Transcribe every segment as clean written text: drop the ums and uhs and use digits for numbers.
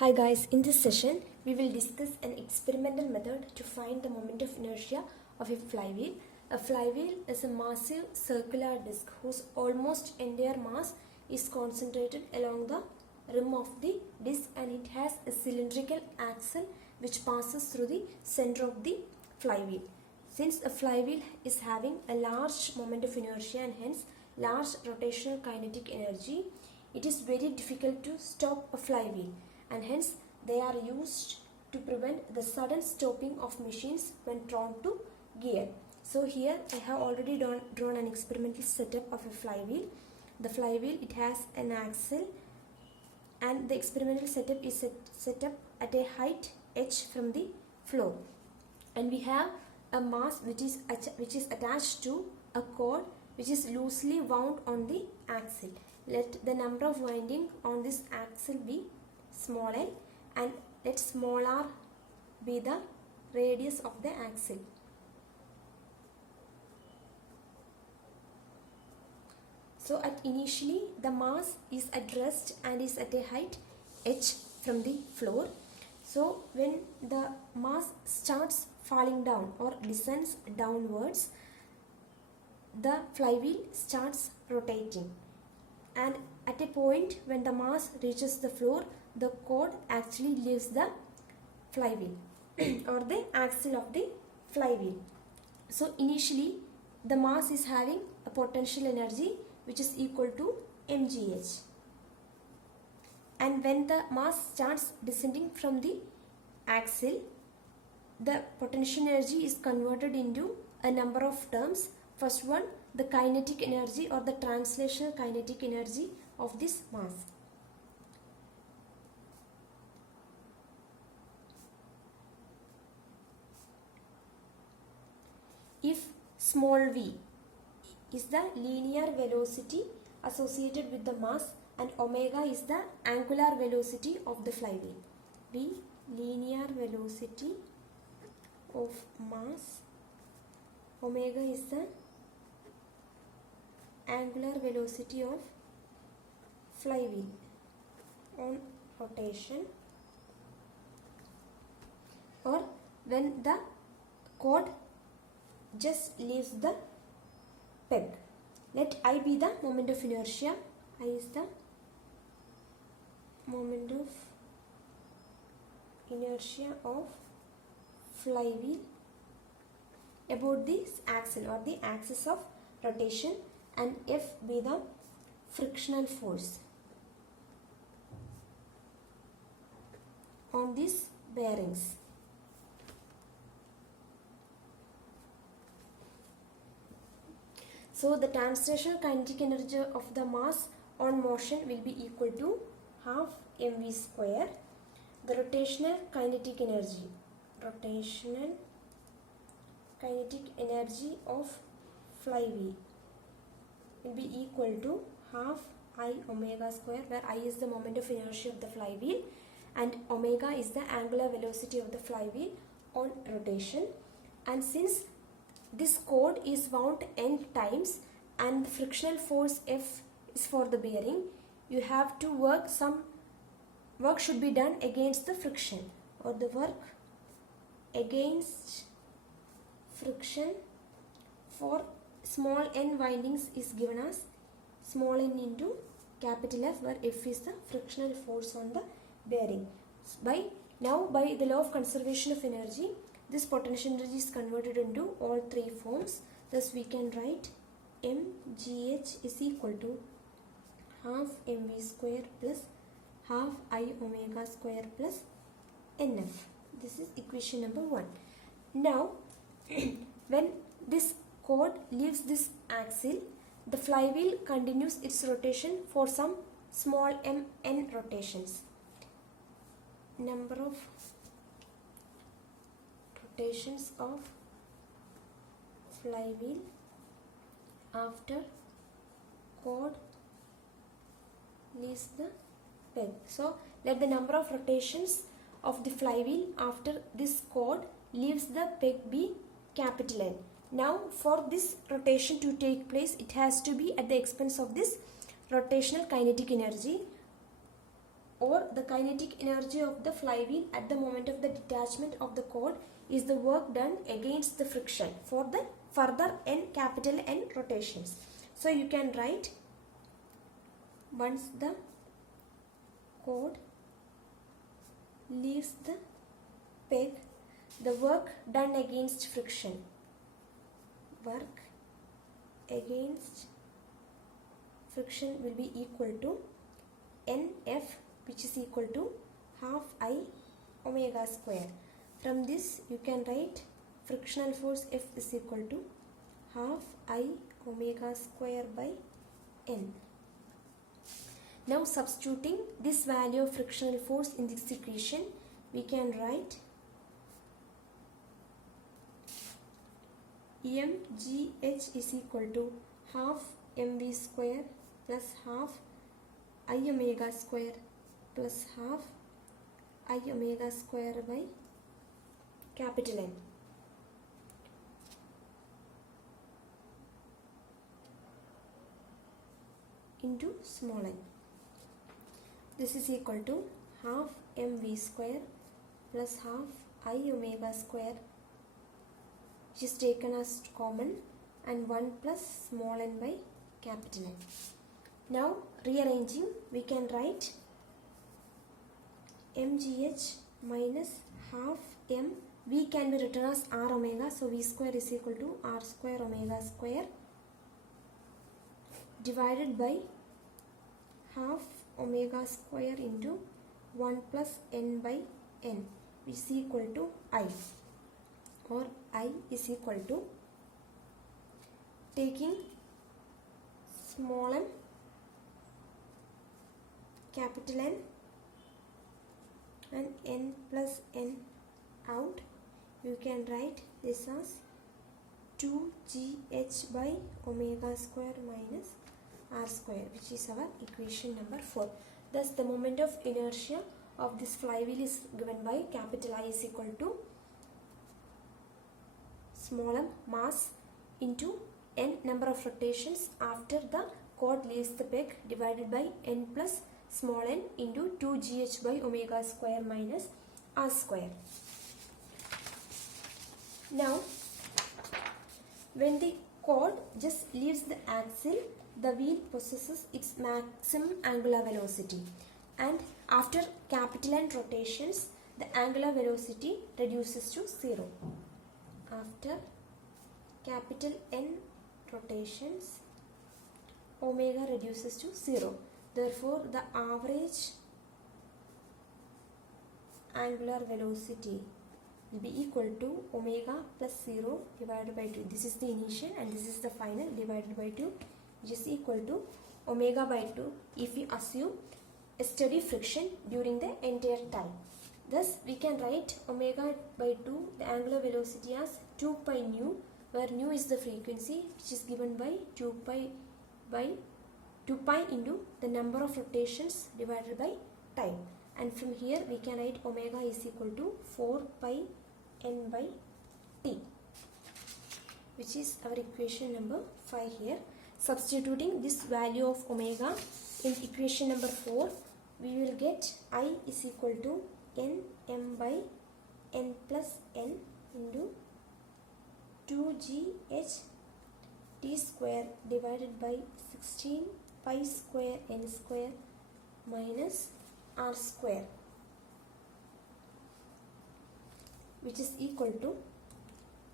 Hi guys, in this session we will discuss an experimental method to find the moment of inertia of a flywheel. A flywheel is a massive circular disc whose almost entire mass is concentrated along the rim of the disc, and it has a cylindrical axle which passes through the center of the flywheel. Since a flywheel is having a large moment of inertia and hence large rotational kinetic energy, it is very difficult to stop a flywheel, and hence they are used to prevent the sudden stopping of machines when thrown to gear. So here I have already drawn an experimental setup of a flywheel. The flywheel, it has an axle, and the experimental setup is set up at a height h from the floor, and we have a mass which is attached to a cord which is loosely wound on the axle. Let the number of windings on this axle be small n, and let small r be the radius of the axle. So at initially the mass is at rest and is at a height h from the floor. So when the mass starts falling down or descends downwards, the flywheel starts rotating, and at a point when the mass reaches the floor, the cord actually leaves the flywheel or the axle of the flywheel. So initially the mass is having a potential energy which is equal to mgh, and when the mass starts descending from the axle, the potential energy is converted into a number of terms. First one, the kinetic energy or the translational kinetic energy of this mass. If small v is the linear velocity associated with the mass and omega is the angular velocity of the flywheel. V, linear velocity of mass, omega is the angular velocity of flywheel on rotation, or when the cord just leaves the peg. Let I be the moment of inertia. I is the moment of inertia of flywheel about this axle or the axis of rotation, and F be the frictional force on these bearings. So the translational kinetic energy of the mass on motion will be equal to half mv square. The rotational kinetic energy of flywheel will be equal to half I omega square, where I is the moment of inertia of the flywheel and omega is the angular velocity of the flywheel on rotation. And since this cord is wound n times and the frictional force F is for the bearing, you have to work should be done against the friction, or the work against friction for small n windings is given as small n into capital F, where F is the frictional force on the bearing. By the law of conservation of energy, this potential energy is converted into all three forms. Thus we can write mgh is equal to half mv square plus half I omega square plus nf. This is equation number 1. Now when this cord leaves this axle, the flywheel continues its rotation for some small n rotations. Number of rotations of flywheel after cord leaves the peg. So let the number of rotations of the flywheel after this cord leaves the peg be capital N. Now for this rotation to take place, it has to be at the expense of this rotational kinetic energy. or the kinetic energy of the flywheel at the moment of the detachment of the cord is the work done against the friction for the further n capital N rotations. So you can write, once the cord leaves the peg, the work done against friction, work against friction will be equal to NF, which is equal to half I omega square. From this you can write frictional force F is equal to half I omega square by N. Now substituting this value of frictional force in this equation, we can write mgh is equal to half mv square plus half I omega square plus half I omega square by capital N. Into small n. This is equal to half mv square plus half I omega square, which is taken as common, and 1 plus small n by capital N. Now rearranging, we can write mgh minus half m, v can be written as r omega, so v square is equal to r square omega square divided by half omega square into 1 plus n by n, which is equal to I, or I is equal to, taking small m, capital N and n plus n out, you can write this as 2gh by omega square minus r square, which is our equation number 4. Thus the moment of inertia of this flywheel is given by capital I is equal to small m mass into n number of rotations after the cord leaves the peg divided by n plus small n into 2gh by omega square minus r square. Now when the cord just leaves the axle, the wheel possesses its maximum angular velocity, and after capital N rotations, the angular velocity reduces to 0. After capital N rotations, omega reduces to 0. Therefore, the average angular velocity will be equal to omega plus 0 divided by 2. This is the initial and this is the final, divided by 2, which is equal to omega by 2 if we assume a steady friction during the entire time. Thus, we can write omega by 2, the angular velocity, as 2 pi nu, where nu is the frequency, which is given by 2 pi into the number of rotations divided by time. And from here we can write omega is equal to 4 pi n by t, which is our equation number 5 here. Substituting this value of omega in equation number 4, we will get I is equal to n m by n plus n into 2gh t square divided by 16 pi square n square minus r square, which is equal to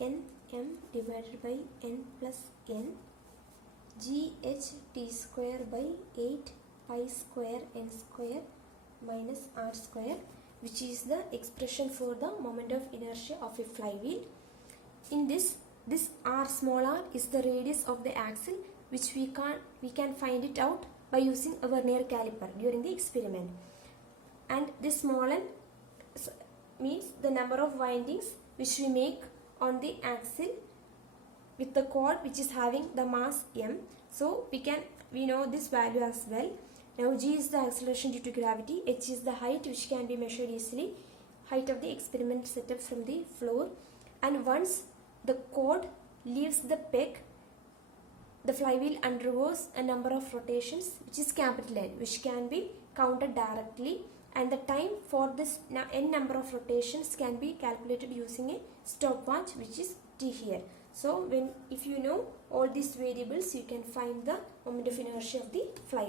n m divided by n plus n gh t square by 8 pi square n square minus r square, which is the expression for the moment of inertia of a flywheel. In this r small r is the radius of the axle, which we can find it out by using a vernier caliper during the experiment. And this small n means the number of windings which we make on the axle with the cord which is having the mass m. So we know this value as well. Now g is the acceleration due to gravity, h is the height which can be measured easily, height of the experiment setup from the floor. And once the cord leaves the peg, the flywheel undergoes a number of rotations which is capital N, which can be counted directly, and the time for this n number of rotations can be calculated using a stopwatch, which is t here. So if you know all these variables, you can find the moment of inertia of the flywheel.